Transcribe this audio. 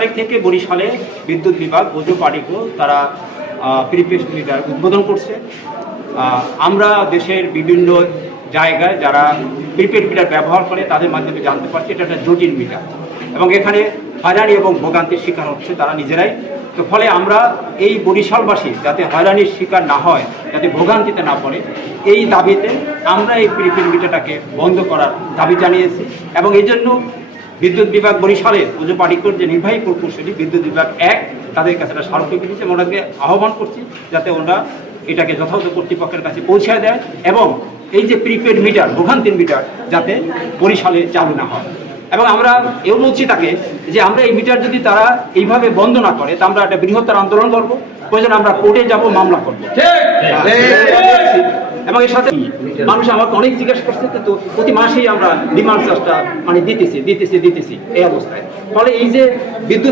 তারিখ থেকে বরিশালে বিদ্যুৎ বিভাগ বৈদ্যুতিক পার্টিকে তারা প্রিপেড মিটার উদ্বোধন করছে। আমরা দেশের বিভিন্ন জায়গায় যারা প্রিপেড মিটার ব্যবহার করে তাদের মাধ্যমে জানতে পারছি এটা একটা জটিল মিটার এবং এখানে হয়রানি এবং ভোগান্তির শিকার হচ্ছে তারা নিজেরাই। তো ফলে আমরা এই বরিশালবাসী যাতে হয়রানির শিকার না হয়, যাতে ভোগান্তিতে না পড়ে, এই দাবিতে আমরা এই প্রিপেড মিটারটাকে বন্ধ করার দাবি জানিয়েছি এবং এই জন্য বিদ্যুৎ বিভাগ বরিশালের পুজো পাটিকর যে নির্বাহী প্রকৌশলী বিদ্যুৎ বিভাগ 1 তাদের কাছে একটা স্মারকলিপি দিচ্ছে। আমরা ওনাকে আহ্বান করছি যাতে ওরা এটাকে যথাযথ কর্তৃপক্ষের কাছে পৌঁছায় দেয় এবং এই যে প্রিপেড মিটার ভোগান্তির মিটার যাতে বরিশালে চালু না হয়। এবং আমরা এও বলছি তাকে যে আমরা এই মিটার যদি তারা এইভাবে বন্ধ না করে তা আমরা একটা বৃহত্তর আন্দোলন করবো, প্রয়োজন আমরা কোর্টে যাব, মামলা করবো। এবং এর সাথে মানুষ আমাকে অনেক জিজ্ঞাসা করছে, কিন্তু প্রতি মাসেই আমরা ডিমান্ড চার্জটা মানে দিতেছি এই অবস্থায়। ফলে এই যে বিদ্যুৎ